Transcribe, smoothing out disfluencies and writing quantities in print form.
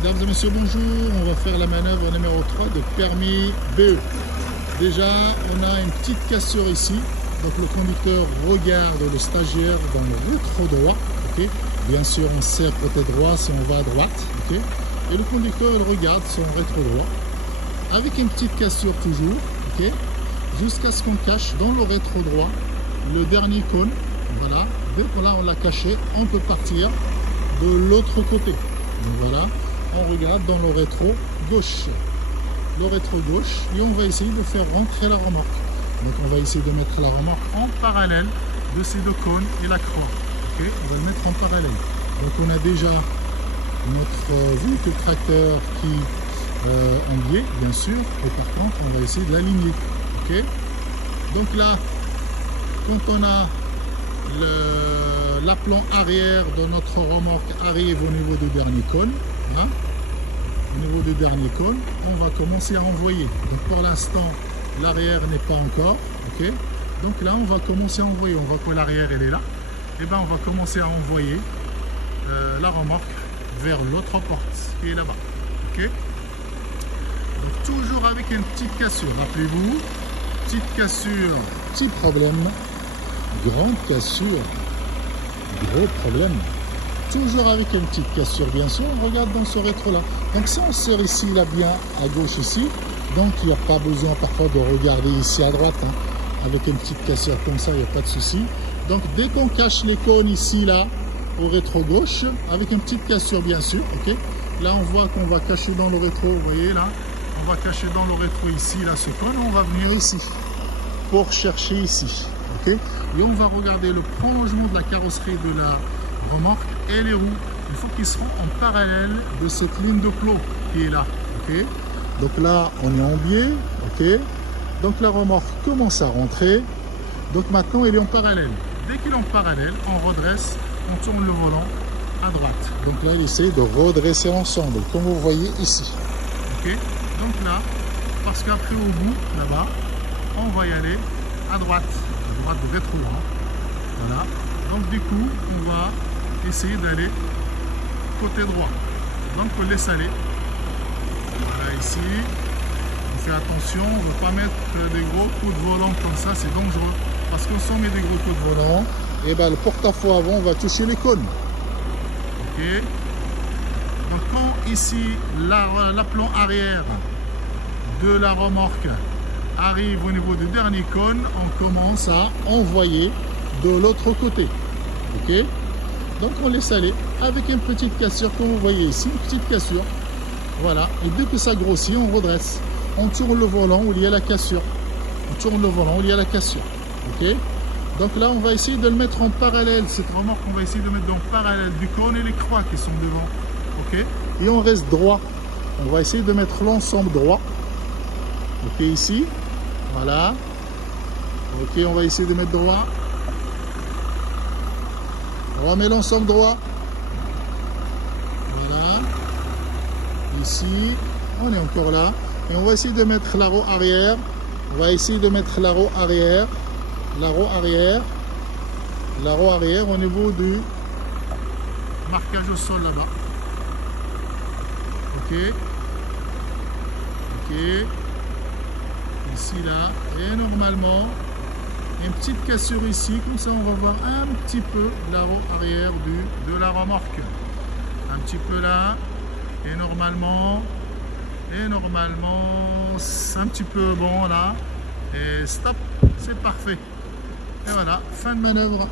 Mesdames et messieurs, bonjour. On va faire la manœuvre numéro 3 de permis BE. Déjà, on a une petite cassure ici. Donc le conducteur regarde le stagiaire dans le rétro droit. Okay. Bien sûr, on serre côté droit si on va à droite. Okay. Et le conducteur, il regarde son rétro droit. Avec une petite cassure toujours. Okay. Jusqu'à ce qu'on cache dans le rétro droit le dernier cône. Voilà. Dès que là, on l'a caché, on peut partir de l'autre côté. Donc voilà. On regarde dans le rétro gauche. Le rétro gauche. Et on va essayer de faire rentrer la remorque. Donc on va essayer de mettre la remorque en parallèle de ces deux cônes et la croix. Okay, on va le mettre en parallèle. Donc on a déjà notre véhicule tracteur qui en biais, bien sûr. Et par contre, on va essayer de l'aligner. Okay. Donc là, quand on a l'aplomb arrière de notre remorque arrive au niveau du dernier cône, hein, au niveau du dernier cône, on va commencer à envoyer. Donc pour l'instant, l'arrière n'est pas encore, ok. Donc là, on va commencer à envoyer. On voit que l'arrière, elle est là. Et ben, on va commencer à envoyer la remorque vers l'autre porte qui est là-bas, ok. Donc toujours avec une petite cassure. Rappelez-vous, petite cassure, petit problème. Grande cassure, gros problème. Toujours avec une petite cassure, bien sûr. On regarde dans ce rétro-là. Donc si on serre ici, là, bien à gauche ici. Donc il n'y a pas besoin parfois de regarder ici à droite, hein. Avec une petite cassure comme ça, il n'y a pas de souci. Donc dès qu'on cache les cônes ici, là, au rétro gauche, avec une petite cassure bien sûr, ok. Là on voit qu'on va cacher dans le rétro, vous voyez là, on va cacher dans le rétro ici, là, ce cône, on va venir ici, pour chercher ici, ok. Et on va regarder le prolongement de la carrosserie de la remorque et les roues. Il faut qu'ils seront en parallèle de cette ligne de clos qui est là, ok. Donc là, on est en biais, ok. Donc la remorque commence à rentrer. Donc maintenant, il est en parallèle. Dès qu'il est en parallèle, on redresse, on tourne le volant à droite. Donc là, il essaie de redresser l'ensemble, comme vous voyez ici. Ok. Donc là, parce qu'après au bout, là-bas, on va y aller à droite de rétro. Hein. Voilà. Donc du coup, on va essayer d'aller côté droit. Donc on laisse aller. Voilà, ici, on fait attention, on ne veut pas mettre des gros coups de volant comme ça, c'est dangereux. Parce que si on met des gros coups de volant, et ben le porte-à-faux avant va toucher les cônes. Ok. Donc quand ici, l'aplomb arrière de la remorque arrive au niveau du dernier cône, on commence à envoyer de l'autre côté. Ok. Donc on laisse aller avec une petite cassure, comme vous voyez ici, une petite cassure. Voilà, et dès que ça grossit, on redresse. On tourne le volant où il y a la cassure. On tourne le volant où il y a la cassure. Ok. Donc là, on va essayer de le mettre en parallèle. Cette remorque, on va essayer de mettre en parallèle du cône et les croix qui sont devant. Ok. Et on reste droit. On va essayer de mettre l'ensemble droit. Ok, ici. Voilà. Ok, on va essayer de mettre droit. On remet l'ensemble droit. Voilà. Ici, on est encore là. Et on va essayer de mettre la roue arrière. On va essayer de mettre la roue arrière. La roue arrière. La roue arrière au niveau du marquage au sol là-bas. Ok. Ok. Ici, là. Et normalement, une petite cassure ici. Comme ça, on va voir un petit peu la roue arrière de la remorque. Un petit peu là. Et normalement, c'est un petit peu bon là. Et stop, c'est parfait. Et voilà, fin de manœuvre.